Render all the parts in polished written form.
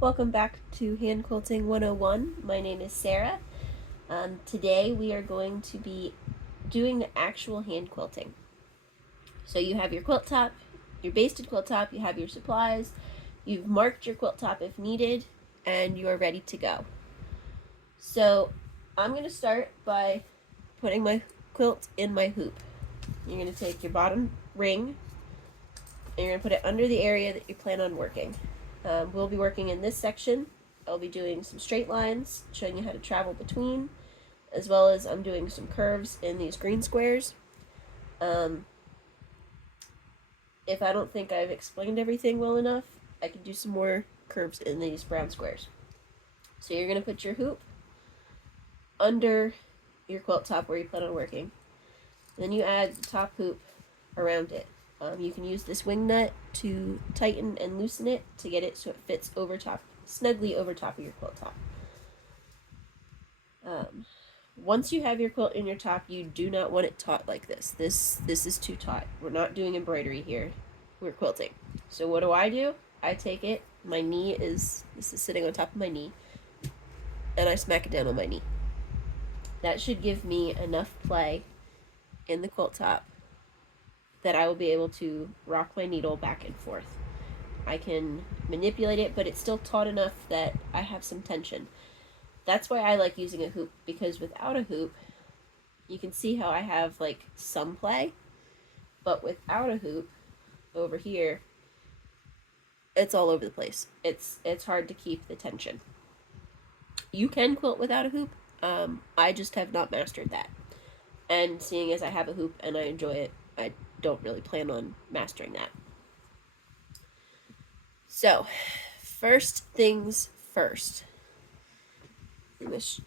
Welcome back to Hand Quilting 101. My name is Sarah. Today we are going to be doing the actual hand quilting. So you have your quilt top, your basted quilt top, you have your supplies, you've marked your quilt top if needed, and you are ready to go. So I'm going to start by putting my quilt in my hoop. You're going to take your bottom ring and you're going to put it under the area that you plan on working. We'll be working in this section. I'll be doing some straight lines, showing you how to travel between, as well as I'm doing some curves in these green squares. If I don't think I've explained everything well enough, I can do some more curves in these brown squares. So you're going to put your hoop under your quilt top where you plan on working. Then you add the top hoop around it. You can use this wing nut to tighten and loosen it to get it so it fits over top, snugly over top of your quilt top. Once you have your quilt in your top, you do not want it taut like this. This is too taut. We're not doing embroidery here. We're quilting. So what do? I take it, this is sitting on top of my knee, and I smack it down on my knee. That should give me enough play in the quilt top that I will be able to rock my needle back and forth. I can manipulate it, but it's still taut enough that I have some tension. That's why I like using a hoop, because without a hoop, you can see how I have like some play, but without a hoop over here, it's all over the place. It's hard to keep the tension. You can quilt without a hoop. I just have not mastered that. And seeing as I have a hoop and I enjoy it, I don't really plan on mastering that. So, first things first. I wish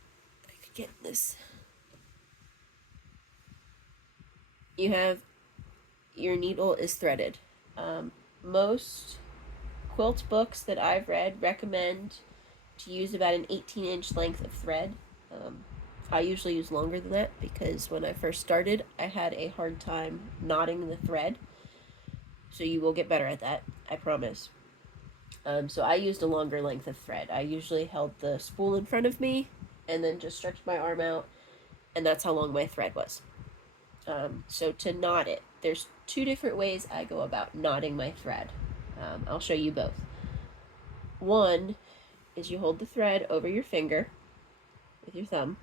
I could get this. You have your needle is threaded. Most quilt books that I've read recommend to use about an 18-inch length of thread. I usually use longer than that because when I first started, I had a hard time knotting the thread. So you will get better at that, I promise. So I used a longer length of thread. I usually held the spool in front of me and then just stretched my arm out, and that's how long my thread was. So to knot it, there's two different ways I go about knotting my thread. I'll show you both. One is you hold the thread over your finger with your thumb,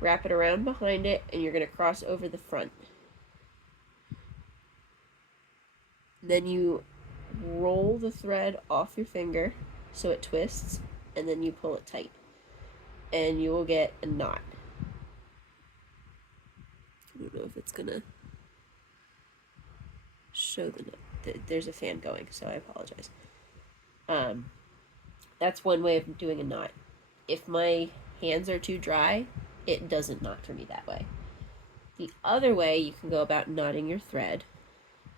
wrap it around behind it, and you're going to cross over the front. Then you roll the thread off your finger so it twists, and then you pull it tight, and you will get a knot. I don't know if it's gonna show the knot. There's a fan going, so I apologize. That's one way of doing a knot. If my hands are too dry, it doesn't knot for me that way. The other way you can go about knotting your thread,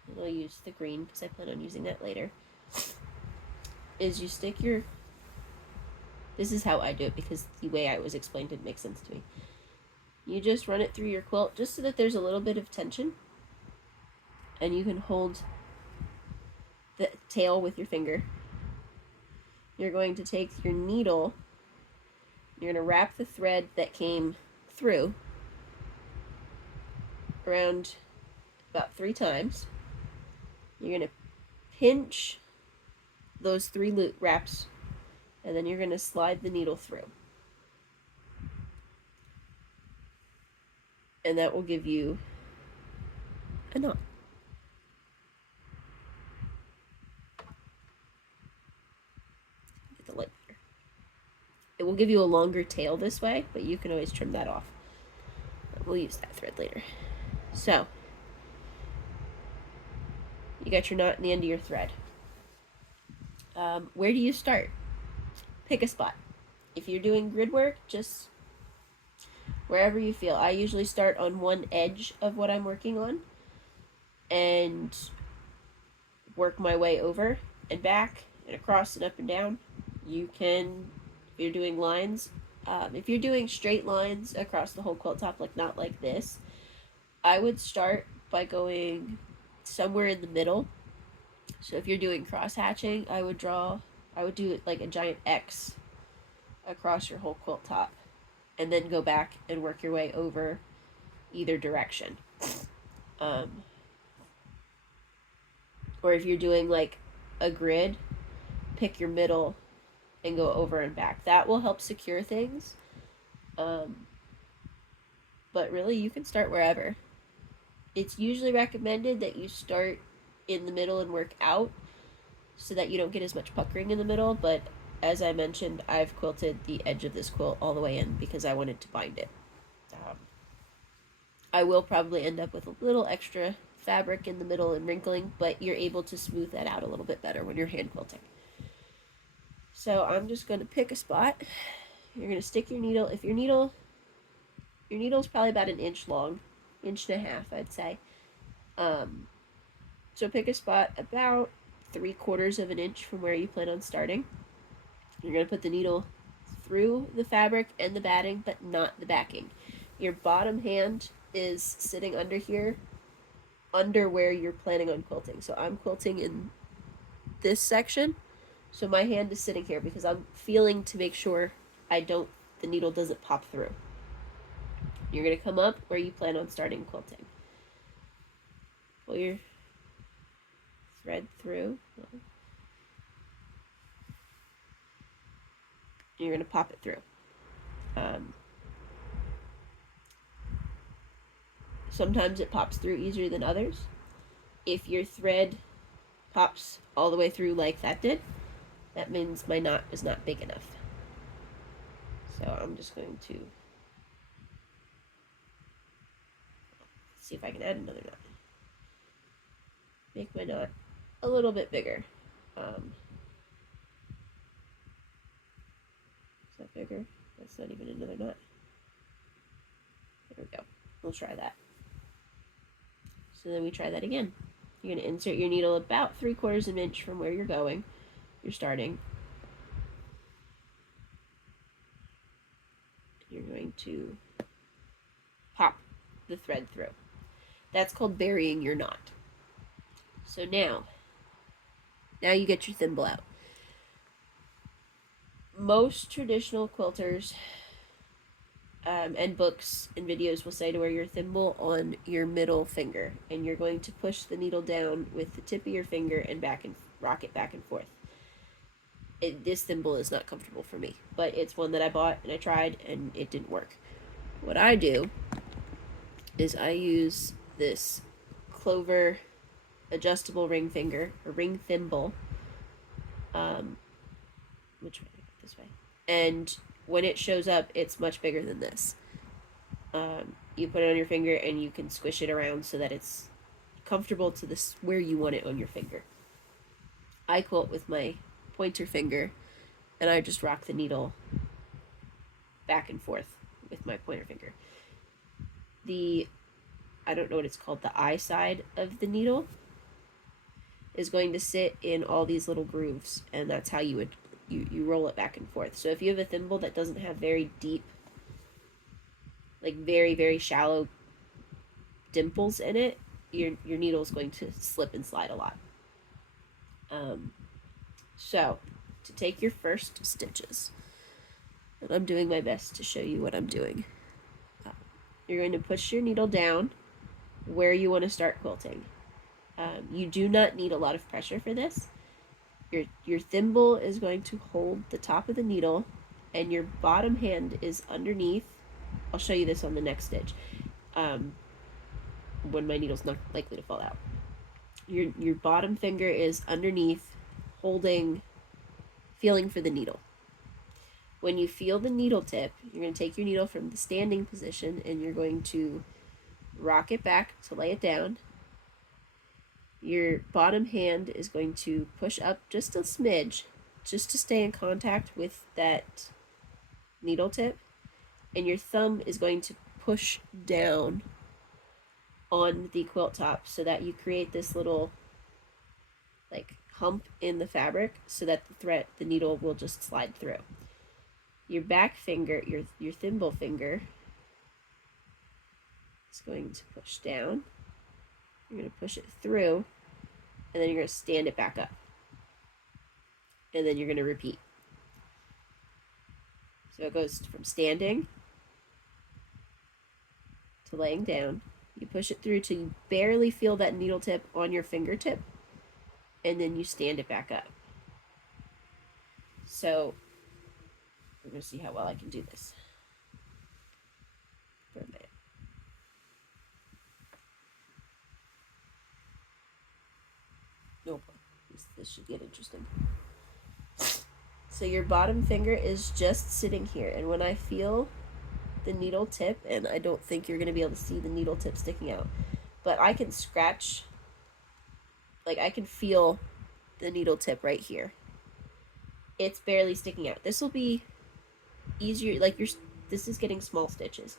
and I'll use the green because I plan on using that later, is you stick your, this is how I do it because the way I was explained didn't make sense to me. You just run it through your quilt just so that there's a little bit of tension, and you can hold the tail with your finger. You're going to take your needle, you're going to wrap the thread that came through around about 3 times. You're going to pinch those 3 loop wraps, and then you're going to slide the needle through. And that will give you a knot. Get the light better. It will give you a longer tail this way, but you can always trim that off. We'll use that thread later. So, you got your knot in the end of your thread. Where do you start? Pick a spot. If you're doing grid work, just wherever you feel. I usually start on one edge of what I'm working on and work my way over and back and across and up and down. You can, if you're doing lines, if you're doing straight lines across the whole quilt top, like not like this, I would start by going somewhere in the middle. So if you're doing cross hatching, I would draw I would do like a giant X across your whole quilt top, and then go back and work your way over either direction. Um, or if you're doing like a grid, pick your middle and go over and back. That will help secure things. Um, but really, you can start wherever. It's usually recommended that you start in the middle and work out so that you don't get as much puckering in the middle. But as I mentioned, I've quilted the edge of this quilt all the way in because I wanted to bind it. Um, I will probably end up with a little extra fabric in the middle and wrinkling, but you're able to smooth that out a little bit better when you're hand quilting. So I'm just going to pick a spot. You're going to stick your needle. If your needle's probably about an inch long, inch and a half, I'd say. So pick a spot about 3/4 of an inch from where you plan on starting. You're going to put the needle through the fabric and the batting, but not the backing. Your bottom hand is sitting under here, under where you're planning on quilting. So I'm quilting in this section. So my hand is sitting here because I'm feeling to make sure the needle doesn't pop through. You're going to come up where you plan on starting quilting. Pull your thread through. You're going to pop it through. Sometimes it pops through easier than others. If your thread pops all the way through like that did, that means my knot is not big enough. So I'm just going to see if I can add another knot. Make my knot a little bit bigger. Is that bigger? That's not even another knot. There we go. We'll try that. So then we try that again. You're going to insert your needle about 3/4 of an inch from where you're going. You're starting. You're going to pop the thread through. That's called burying your knot. So now you get your thimble out. Most traditional quilters and books and videos will say to wear your thimble on your middle finger, and you're going to push the needle down with the tip of your finger and rock it back and forth. This thimble is not comfortable for me, but it's one that I bought and I tried and it didn't work. What I do is I use this Clover adjustable ring finger, or ring thimble. Which way? This way. And when it shows up, it's much bigger than this. You put it on your finger and you can squish it around so that it's comfortable to this where you want it on your finger. I quilt with my pointer finger, and I just rock the needle back and forth with my pointer finger. I don't know what it's called, the eye side of the needle is going to sit in all these little grooves, and that's how you roll it back and forth. So if you have a thimble that doesn't have very deep, like very, very shallow dimples in it, your needle is going to slip and slide a lot. So to take your first stitches, and I'm doing my best to show you what I'm doing, you're going to push your needle down where you want to start quilting. You do not need a lot of pressure for this. Your thimble is going to hold the top of the needle, and your bottom hand is underneath. I'll show you this on the next stitch, when my needle's not likely to fall out. Your bottom finger is underneath, feeling for the needle. When you feel the needle tip, you're going to take your needle from the standing position and you're going to rock it back to lay it down. Your bottom hand is going to push up just a smidge, just to stay in contact with that needle tip, and your thumb is going to push down on the quilt top so that you create this little like hump in the fabric so that the needle will just slide through. Your back finger, your thimble finger, is going to push down. You're going to push it through, and then you're going to stand it back up. and then you're going to repeat. So it goes from standing to laying down. You push it through till you barely feel that needle tip on your fingertip, and then you stand it back up. So we're going to see how well I can do this for a minute. Nope. This should get interesting. So your bottom finger is just sitting here, and when I feel the needle tip, and I don't think you're going to be able to see the needle tip sticking out, but I can scratch, like I can feel the needle tip right here. It's barely sticking out. This will be easier, like this is getting small stitches.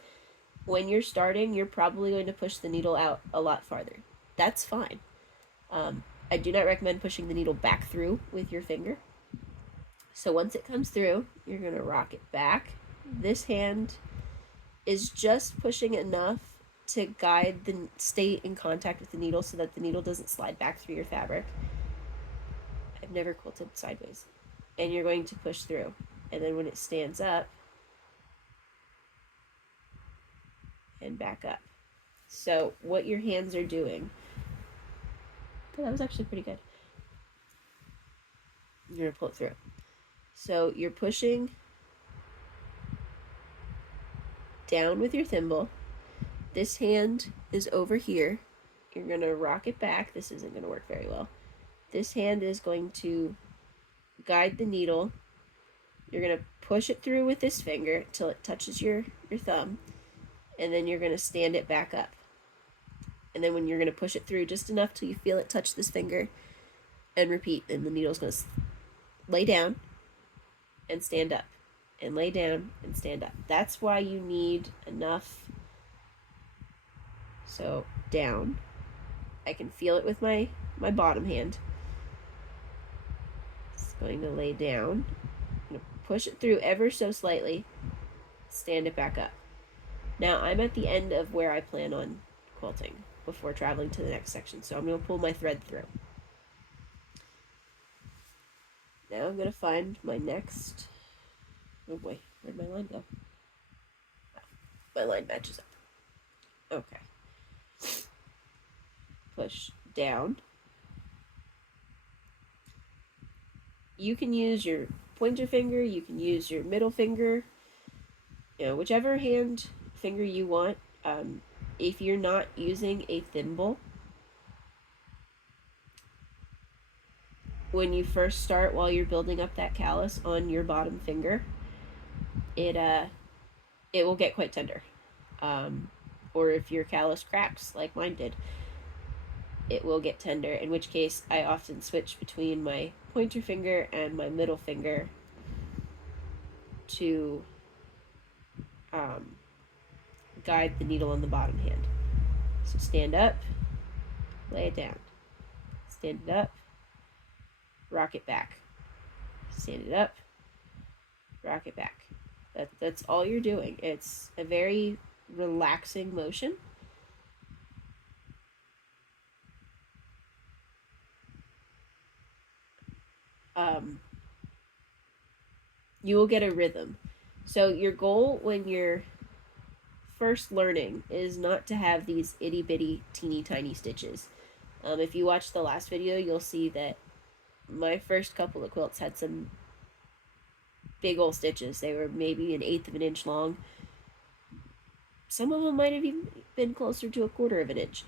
When you're starting, you're probably going to push the needle out a lot farther. That's fine. I do not recommend pushing the needle back through with your finger. So once it comes through, you're going to rock it back. This hand is just pushing enough to guide stay in contact with the needle so that the needle doesn't slide back through your fabric. I've never quilted sideways. And you're going to push through. And then when it stands up, and back up. So what your hands are doing, oh, that was actually pretty good. You're going to pull it through. So you're pushing down with your thimble. This hand is over here. You're going to rock it back. This isn't going to work very well. This hand is going to guide the needle. You're going to push it through with this finger till it touches your thumb, and then you're going to stand it back up. And then when you're going to push it through just enough till you feel it touch this finger, and repeat, and the needle's going to lay down and stand up, and lay down and stand up. That's why you need enough. So down. I can feel it with my bottom hand. It's going to lay down. I'm going to push it through ever so slightly. Stand it back up. Now I'm at the end of where I plan on quilting before traveling to the next section. So I'm going to pull my thread through. Now I'm going to find my next... Oh boy, where'd my line go? Oh, my line matches up. Okay. Push down. You can use your pointer finger, you can use your middle finger, you know, whichever hand finger you want. If you're not using a thimble, when you first start, while you're building up that callus on your bottom finger, it will get quite tender. Or if your callus cracks, like mine did, it will get tender, in which case I often switch between my pointer finger and my middle finger to guide the needle on the bottom hand. So stand up, lay it down, stand it up, rock it back, stand it up, rock it back. That's all you're doing. It's a very relaxing motion. You will get a rhythm. So your goal when you're first learning is not to have these itty bitty teeny tiny stitches. If you watch the last video, you'll see that my first couple of quilts had some big old stitches. They were maybe 1/8 of an inch long. Some of them might have even been closer to 1/4 of an inch.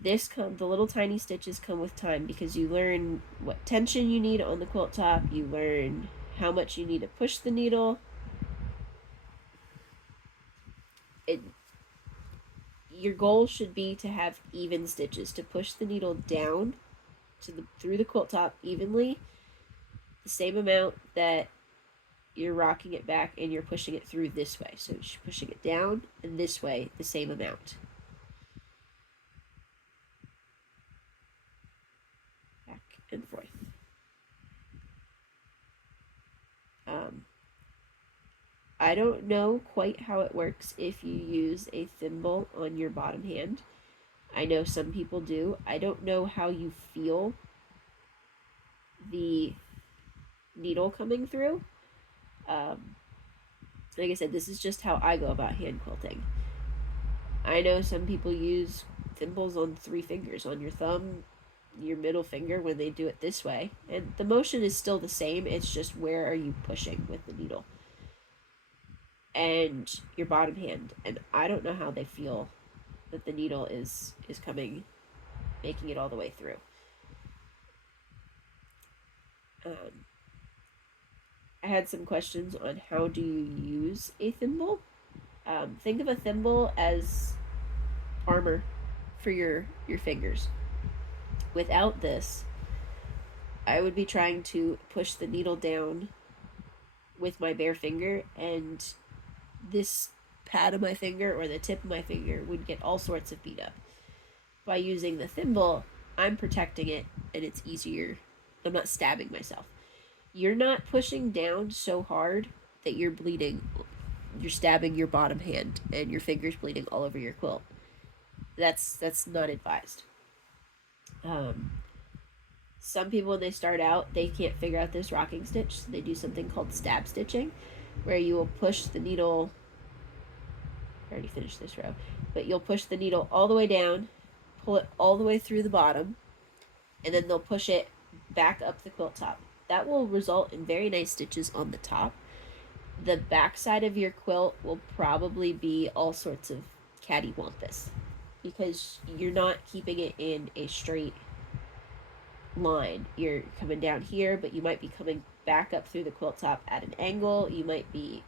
The little tiny stitches come with time because you learn what tension you need on the quilt top. You learn how much you need to push the needle. Your goal should be to have even stitches, to push the needle down through the quilt top evenly, the same amount that you're rocking it back and you're pushing it through this way. So you're pushing it down and this way the same amount. Back and forth. I don't know quite how it works if you use a thimble on your bottom hand. I know some people do. I don't know how you feel the needle coming through. Like I said, this is just how I go about hand quilting. I know some people use thimbles on 3 fingers, on your thumb, your middle finger, when they do it this way. And the motion is still the same, it's just where are you pushing with the needle. And your bottom hand. And I don't know how they feel that the needle is coming, making it all the way through. I had some questions on how do you use a thimble. Think of a thimble as armor for your fingers. Without this, I would be trying to push the needle down with my bare finger, and this pad of my finger or the tip of my finger would get all sorts of beat up. By using the thimble, I'm protecting it, and it's easier. I'm not stabbing myself. You're not pushing down so hard that you're bleeding. You're stabbing your bottom hand, and your fingers bleeding all over your quilt. That's not advised. Some people, when they start out, they can't figure out this rocking stitch, so they do something called stab stitching, where you will push the needle. I already finished this row, but you'll push the needle all the way down, pull it all the way through the bottom, and then they'll push it back up the quilt top. That will result in very nice stitches on the top. The back side of your quilt will probably be all sorts of cattywampus, because you're not keeping it in a straight line. You're coming down here, but you might be coming back up through the quilt top at an angle. You might be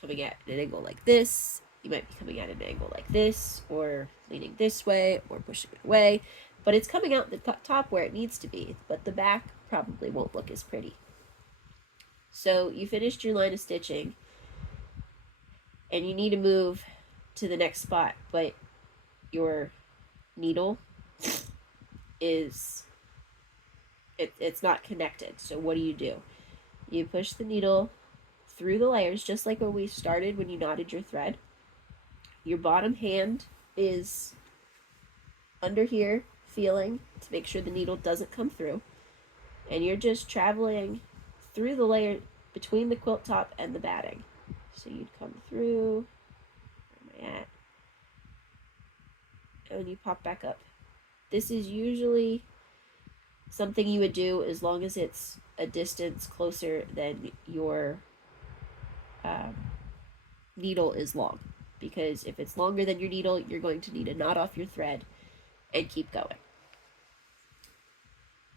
coming at an angle like this. You might be coming at an angle like this, or leaning this way, or pushing it away. But it's coming out the top where it needs to be, but the back probably won't look as pretty. So you finished your line of stitching, and you need to move to the next spot, but your needle is it's not connected. So what do? You push the needle through the layers, just like when we started, when you knotted your thread. Your bottom hand is under here, feeling to make sure the needle doesn't come through, and you're just traveling through the layer between the quilt top and the batting. So you'd come through, where am I at? And you pop back up. This is usually something you would do as long as it's a distance closer than your needle is long. Because if it's longer than your needle, you're going to need to knot off your thread and keep going.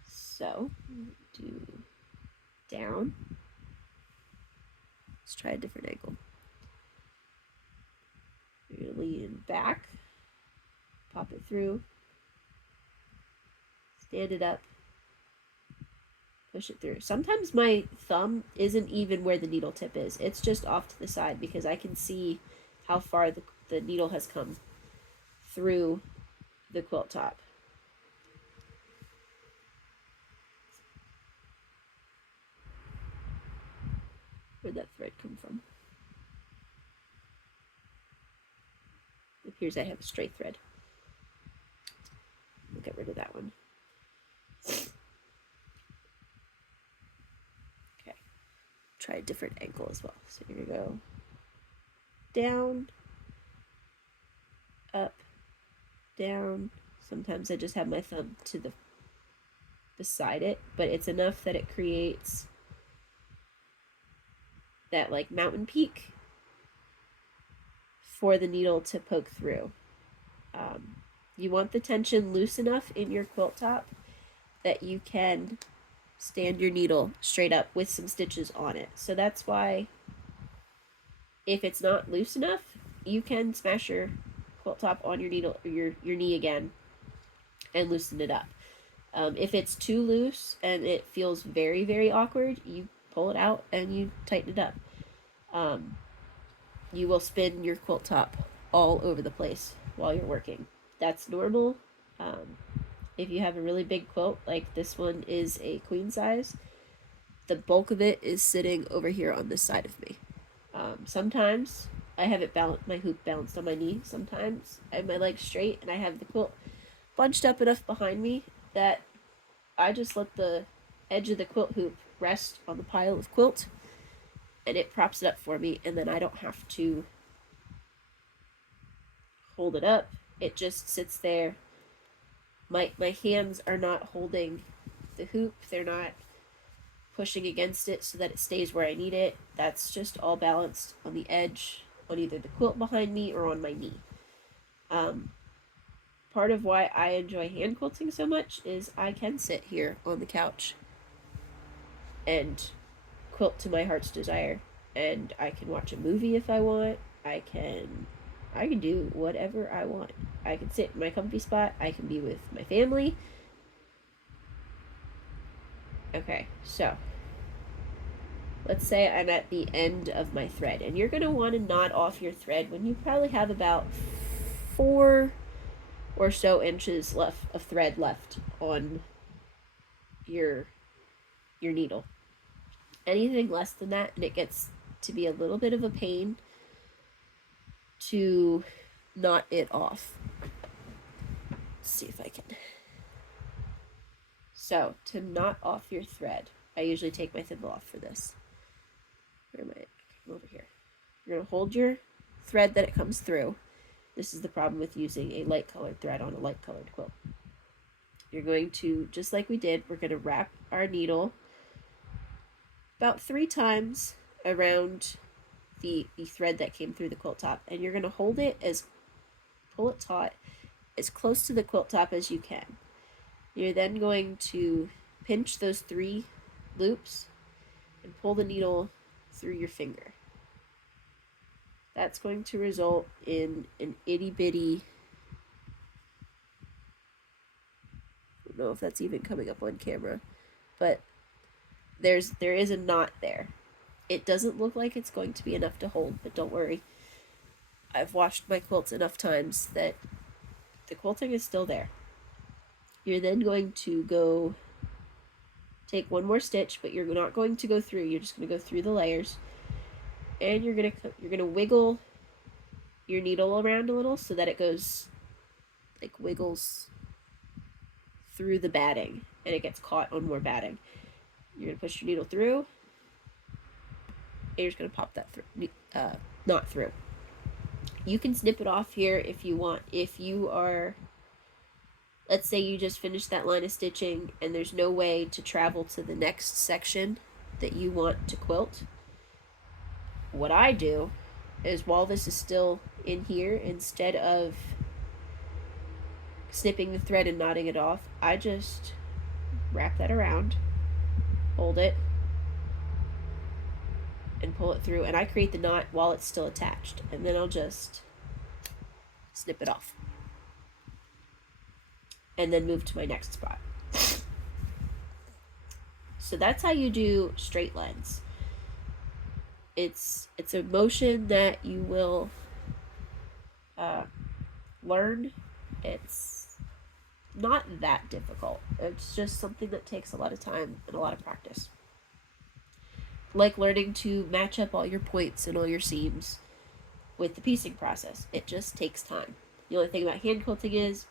So, do down. Let's try a different angle. You're going to lean back, pop it through, stand it up, push it through. Sometimes my thumb isn't even where the needle tip is. It's just off to the side, because I can see how far the needle has come through the quilt top. Where'd that thread come from? It appears I have a straight thread. We'll get rid of that one. Okay. Try a different angle as well. So here we go. Down, up, down. Sometimes I just have my thumb to the beside it, but it's enough that it creates that like mountain peak for the needle to poke through. You want the tension loose enough in your quilt top that you can stand your needle straight up with some stitches on it. So that's why if it's not loose enough, you can smash your quilt top on your needle or your knee again and loosen it up. If it's too loose and it feels very, very awkward, you pull it out and you tighten it up. You will spin your quilt top all over the place while you're working. That's normal. If you have a really big quilt, like this one is a queen size, the bulk of it is sitting over here on this side of me. Sometimes I have it my hoop balanced on my knee. Sometimes I have my legs straight and I have the quilt bunched up enough behind me that I just let the edge of the quilt hoop rest on the pile of quilt, and it props it up for me, and then I don't have to hold it up. It just sits there. My hands are not holding the hoop. They're not pushing against it so that it stays where I need it. That's just all balanced on the edge, on either the quilt behind me or on my knee. Part of why I enjoy hand quilting so much is I can sit here on the couch and quilt to my heart's desire, and I can watch a movie if I want. I can do whatever I want. I can sit in my comfy spot. I can be with my family. Okay, so let's say I'm at the end of my thread, and you're going to want to knot off your thread when you probably have about 4 or so inches left of thread left on your needle. Anything less than that, and it gets to be a little bit of a pain to knot it off. Let's see if I can. So, to knot off your thread, I usually take my thimble off for this. Where am I? Come over here. You're going to hold your thread that it comes through. This is the problem with using a light colored thread on a light colored quilt. You're going to, just like we did, we're going to wrap our needle about 3 times around the thread that came through the quilt top, and you're going to hold it pull it taut as close to the quilt top as you can. You're then going to pinch those 3 loops and pull the needle through your finger. That's going to result in an itty bitty, I don't know if that's even coming up on camera, but there is a knot there. It doesn't look like it's going to be enough to hold, but don't worry. I've washed my quilts enough times that the quilting is still there. You're then going to go take one more stitch, but you're not going to go through. You're just going to go through the layers, and you're gonna wiggle your needle around a little so that it goes like wiggles through the batting, and it gets caught on more batting. You're gonna push your needle through, and you're just gonna pop that through, knot through. You can snip it off here if you want. If you are, let's say you just finished that line of stitching and there's no way to travel to the next section that you want to quilt, what I do is, while this is still in here, instead of snipping the thread and knotting it off, I just wrap that around, hold it, and pull it through, and I create the knot while it's still attached, and then I'll just snip it off and then move to my next spot. So that's how you do straight lines. It's a motion that you will learn. It's not that difficult. It's just something that takes a lot of time and a lot of practice. Like learning to match up all your points and all your seams with the piecing process. It just takes time. The only thing about hand quilting is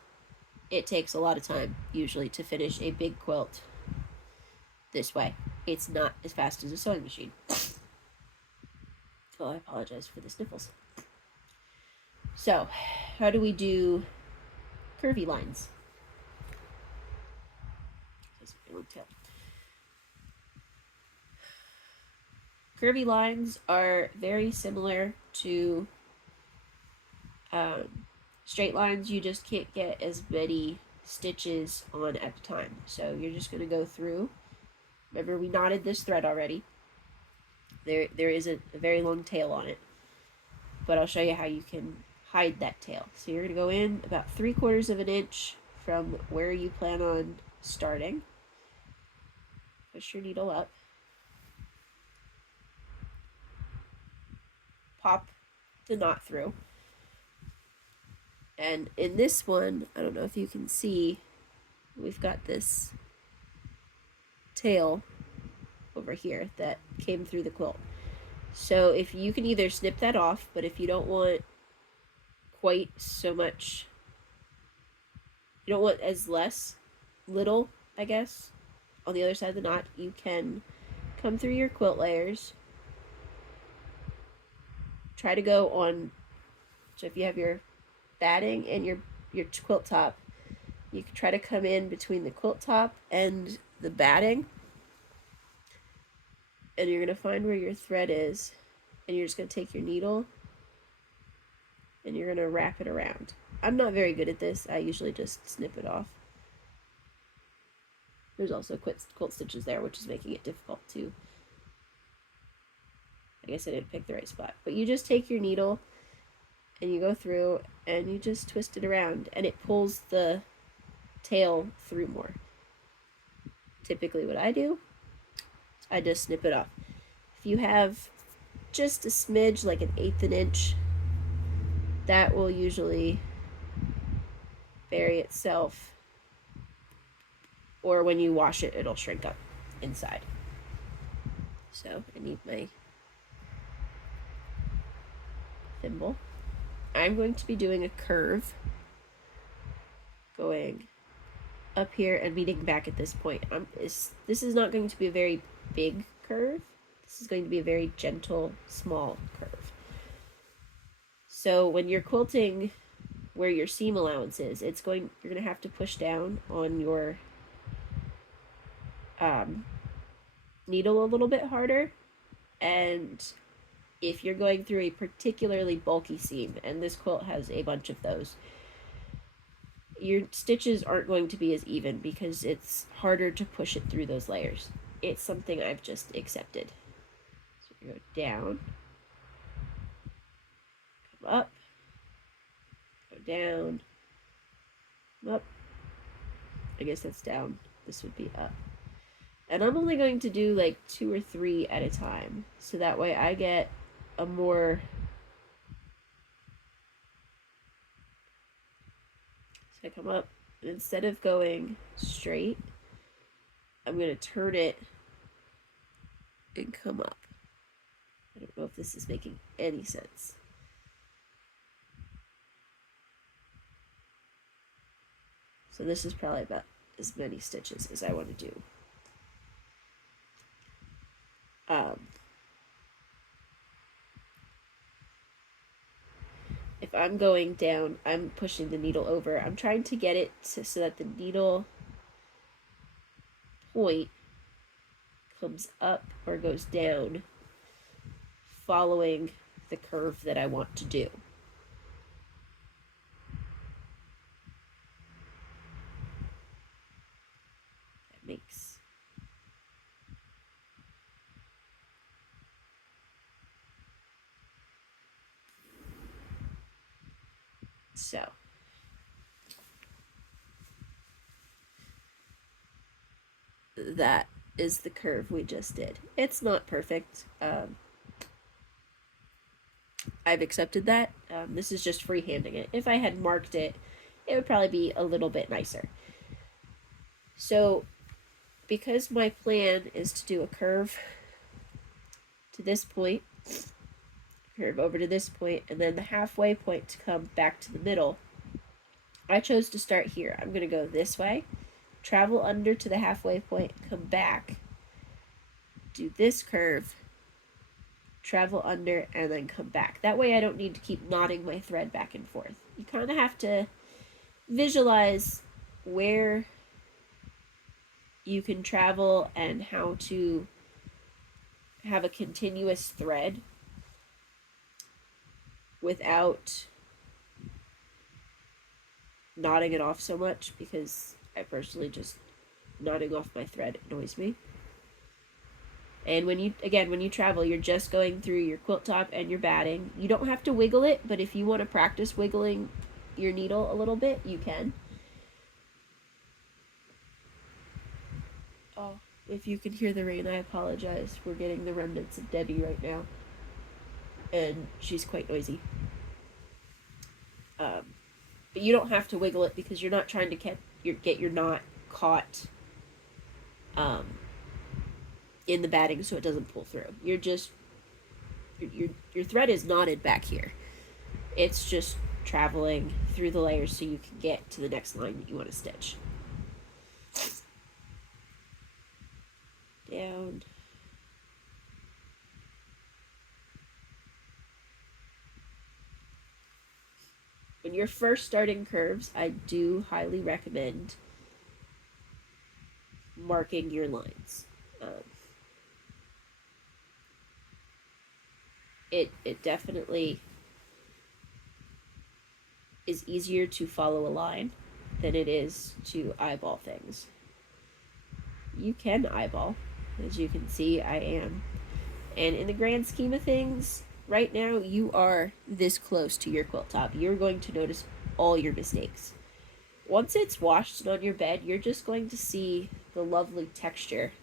it takes a lot of time, usually, to finish a big quilt this way. It's not as fast as a sewing machine. Oh, I apologize for the sniffles. So, how do we do curvy lines? Curvy lines are very similar to straight lines. You just can't get as many stitches on at a time. So you're just going to go through. Remember, we knotted this thread already. There is a very long tail on it, but I'll show you how you can hide that tail. So you're going to go in about 3/4 of an inch from where you plan on starting. Push your needle up. Pop the knot through. And in this one, I don't know if you can see, we've got this tail over here that came through the quilt. So if you can either snip that off, but if you don't want quite so much, you don't want as little, I guess, on the other side of the knot, you can come through your quilt layers. Try to go on, so if you have your batting and your quilt top, you can try to come in between the quilt top and the batting, and you're going to find where your thread is, and you're just going to take your needle and you're going to wrap it around. I'm not very good at this. I usually just snip it off. There's also quilt stitches there, which is making it difficult too. I guess I didn't pick the right spot. But you just take your needle and you go through and you just twist it around, and it pulls the tail through more. Typically what I do, I just snip it off. If you have just a smidge, like 1/8 of an inch, that will usually bury itself, or when you wash it, it'll shrink up inside. So I need my thimble. I'm going to be doing a curve going up here and meeting back at this point. This is not going to be a very big curve. This is going to be a very gentle, small curve. So when you're quilting where your seam allowance is, you're going to have to push down on your needle a little bit harder. And if you're going through a particularly bulky seam, and this quilt has a bunch of those, your stitches aren't going to be as even because it's harder to push it through those layers. It's something I've just accepted. So you go down, come up, go down, up. I guess that's down. This would be up. And I'm only going to do like 2 or 3 at a time, so that way I get a more... So I come up, and instead of going straight, I'm going to turn it and come up. I don't know if this is making any sense. So this is probably about as many stitches as I want to do. If I'm going down, I'm pushing the needle over. I'm trying to get it so that the needle point comes up or goes down, following the curve that I want to do. That makes... So that is the curve we just did. It's not perfect. I've accepted that. This is just freehanding it. If I had marked it, it would probably be a little bit nicer. So because my plan is to do a curve to this point, curve over to this point, and then the halfway point to come back to the middle, I chose to start here. I'm going to go this way, travel under to the halfway point, come back, do this curve, travel under, and then come back. That way I don't need to keep knotting my thread back and forth. You kind of have to visualize where you can travel and how to have a continuous thread without knotting it off so much, because I personally just knotting off my thread annoys me. And when you travel, you're just going through your quilt top and your batting. You don't have to wiggle it, but if you want to practice wiggling your needle a little bit, you can. Oh, if you can hear the rain, I apologize. We're getting the remnants of Debbie right now, and she's quite noisy. But you don't have to wiggle it because you're not trying to get your knot caught in the batting so it doesn't pull through. You're just your thread is knotted back here. It's just traveling through the layers so you can get to the next line that you want to stitch. down. When you're first starting curves, I do highly recommend marking your lines. It definitely is easier to follow a line than it is to eyeball things. You can eyeball, as you can see, I am. And in the grand scheme of things, right now you are this close to your quilt top. You're going to notice all your mistakes. Once it's washed and on your bed, you're just going to see the lovely texture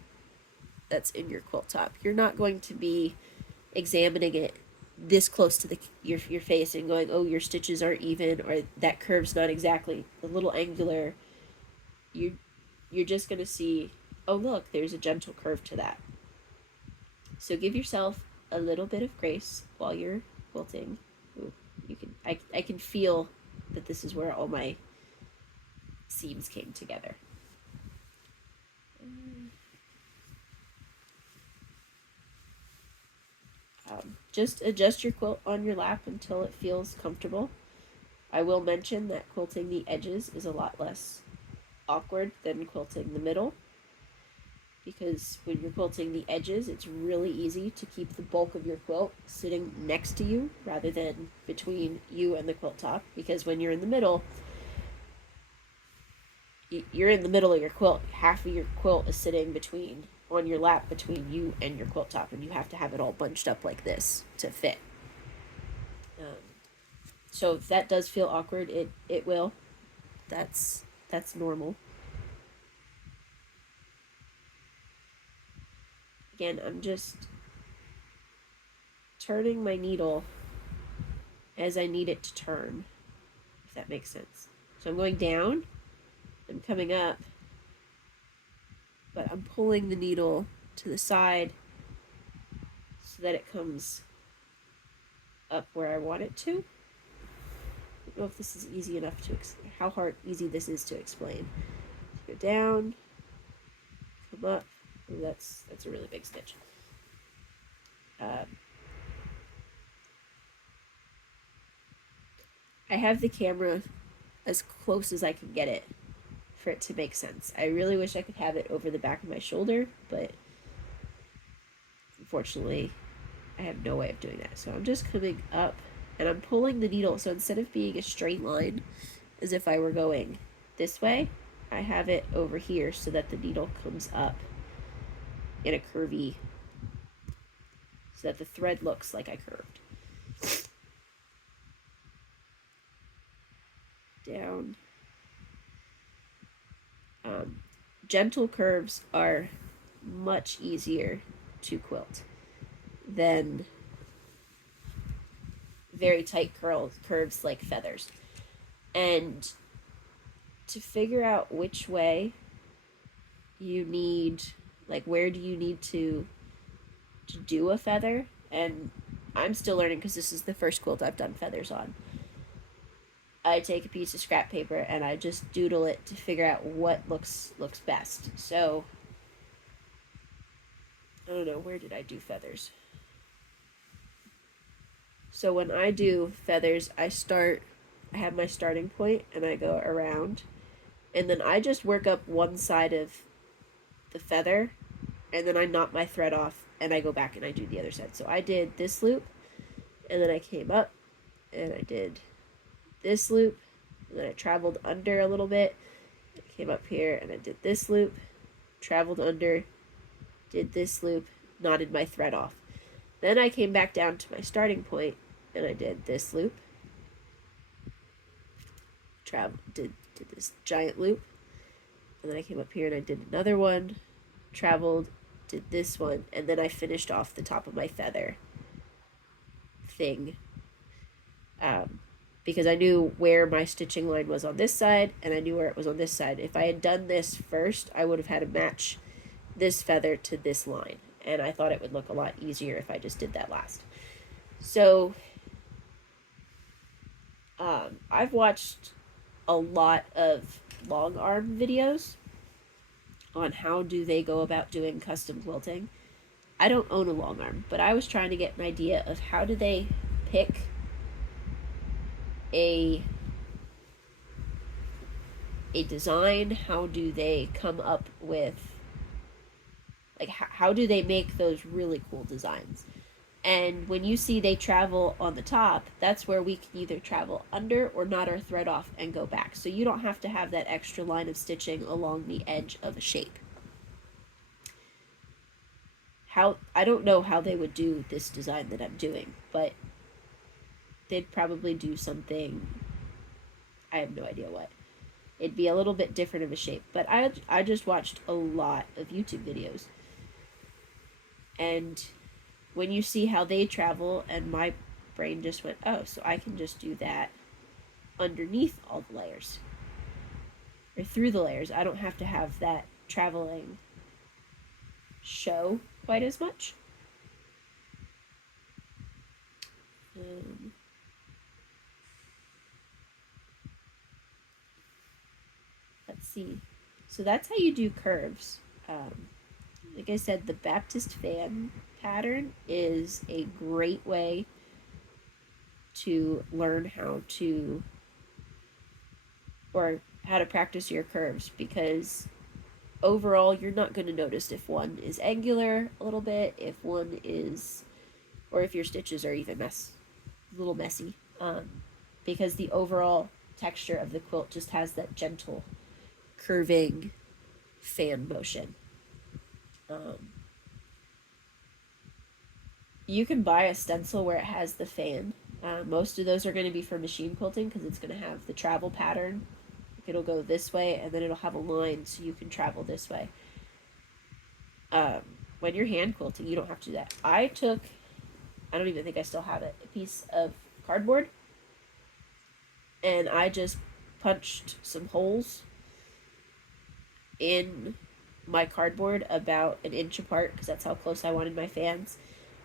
that's in your quilt top. You're not going to be examining it this close to your face and going, oh, your stitches aren't even, or that curve's not exactly a little angular. You're just going to see, oh, look, there's a gentle curve to that. So give yourself a little bit of grace while you're quilting. Ooh, I can feel that this is where all my seams came together. Just adjust your quilt on your lap until it feels comfortable. I will mention that quilting the edges is a lot less awkward than quilting the middle, because when you're quilting the edges, it's really easy to keep the bulk of your quilt sitting next to you rather than between you and the quilt top, because when you're in the middle, you're in the middle of your quilt. Half of your quilt is sitting between on your lap between you and your quilt top, and you have to have it all bunched up like this to fit. So if that does feel awkward, it will. That's normal. Again, I'm just turning my needle as I need it to turn, if that makes sense. So I'm going down, I'm coming up, but I'm pulling the needle to the side so that it comes up where I want it to. I don't know if this is easy enough to how easy this is to explain. So go down, come up. Ooh, that's a really big stitch. I have the camera as close as I can get it for it to make sense. I really wish I could have it over the back of my shoulder, but unfortunately I have no way of doing that. So I'm just coming up and I'm pulling the needle. So instead of being a straight line as if I were going this way, I have it over here so that the needle comes up in a curvy, so that the thread looks like I curved. Down. Gentle curves are much easier to quilt than very tight curves like feathers. And to figure out which way you need, like where do you need to do a feather, and I'm still learning because this is the first quilt I've done feathers on. I take a piece of scrap paper and I just doodle it to figure out what looks best. So I don't know, where did I do feathers? So when I do feathers, I have my starting point and I go around, and then I just work up one side of the feather, and then I knot my thread off and I go back and I do the other side. So I did this loop, and then I came up and I did this loop, and then I traveled under a little bit, I came up here and I did this loop, traveled under, did this loop, knotted my thread off. Then I came back down to my starting point and I did this loop, did this giant loop, and then I came up here and I did another one, traveled, did this one, and then I finished off the top of my feather thing, because I knew where my stitching line was on this side and I knew where it was on this side. If I had done this first, I would have had to match this feather to this line, and I thought it would look a lot easier if I just did that last. So I've watched a lot of long arm videos on how do they go about doing custom quilting. I don't own a long arm, but I was trying to get an idea of how do they pick a design, how do they come up with, like, how do they make those really cool designs. And when you see they travel on the top, that's where we can either travel under or knot our thread off and go back, so you don't have to have that extra line of stitching along the edge of a shape. How, I don't know how they would do this design that I'm doing, but they'd probably do something, I have no idea what. It'd be a little bit different of a shape, but I just watched a lot of YouTube videos, and when you see how they travel, and my brain just went, oh, so I can just do that underneath all the layers, or through the layers. I don't have to have that traveling show quite as much. Let's see. So that's how you do curves. Like I said, the Baptist fan pattern is a great way to learn how to, or how to practice your curves, because overall you're not going to notice if one is angular a little bit, if one is, or if your stitches are even a little messy, because the overall texture of the quilt just has that gentle curving fan motion. You can buy a stencil where it has the fan. Most of those are going to be for machine quilting because it's going to have the travel pattern. It'll go this way and then it'll have a line so you can travel this way. When you're hand quilting, you don't have to do that. I don't even think I still have it, a piece of cardboard, and I just punched some holes in my cardboard about an inch apart because that's how close I wanted my fans.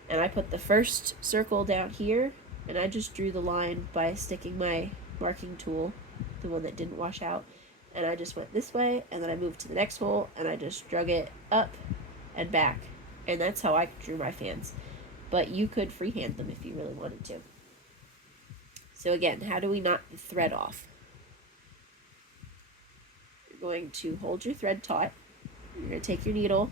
And I put the first circle down here, and I just drew the line by sticking my marking tool, the one that didn't wash out, and I just went this way, and then I moved to the next hole, and I just drug it up and back, and that's how I drew my fans. But you could freehand them if you really wanted to. So again, how do we knot the thread off? You're going to hold your thread taut. You're going to take your needle,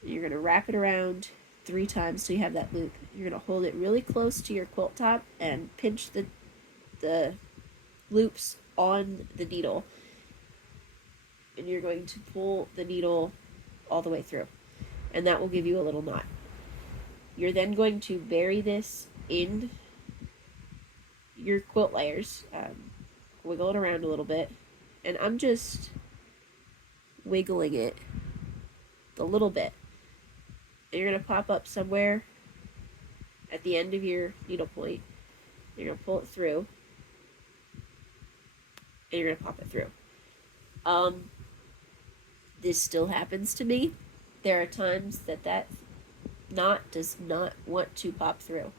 and you're going to wrap it around 3 times so you have that loop. You're going to hold it really close to your quilt top and pinch the loops on the needle, and you're going to pull the needle all the way through, and that will give you a little knot. You're then going to bury this in your quilt layers, wiggle it around a little bit, and I'm just wiggling it a little bit. And you're going to pop up somewhere at the end of your needle point. You're going to pull it through, and you're going to pop it through. This still happens to me. There are times that knot does not want to pop through.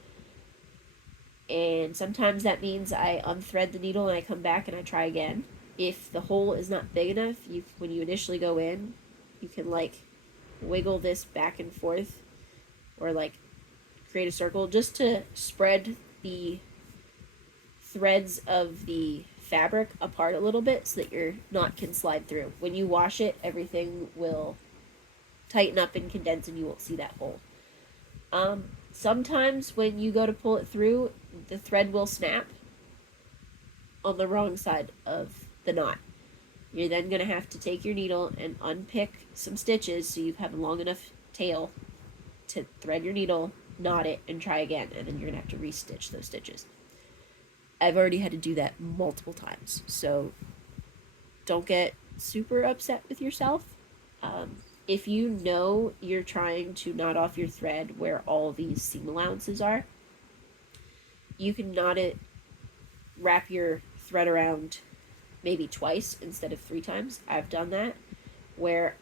And sometimes that means I unthread the needle and I come back and I try again. If the hole is not big enough, when you initially go in, you can like wiggle this back and forth, or like create a circle just to spread the threads of the fabric apart a little bit so that your knot can slide through. When you wash it, everything will tighten up and condense and you won't see that hole. Sometimes when you go to pull it through, the thread will snap on the wrong side of the knot. You're then going to have to take your needle and unpick some stitches so you have a long enough tail to thread your needle, knot it, and try again, and then you're going to have to re-stitch those stitches. I've already had to do that multiple times, so don't get super upset with yourself. If you know you're trying to knot off your thread where all these seam allowances are, you can knot it, wrap your thread around maybe twice instead of 3 times. I've done that where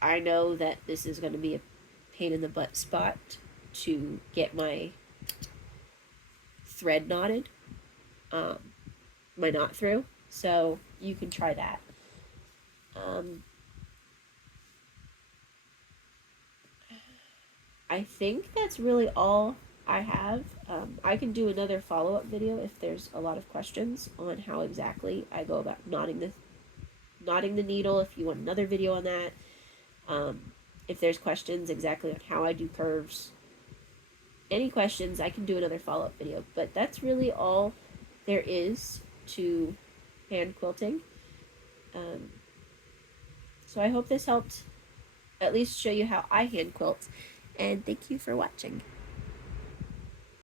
I know that this is going to be a pain in the butt spot to get my thread knotted, my knot through. So you can try that. I think that's really all I have. I can do another follow-up video if there's a lot of questions on how exactly I go about knotting the needle. If you want another video on that, if there's questions exactly on how I do curves, any questions, I can do another follow-up video. But that's really all there is to hand quilting. Um, so I hope this helped at least show you how I hand quilt. And thank you for watching.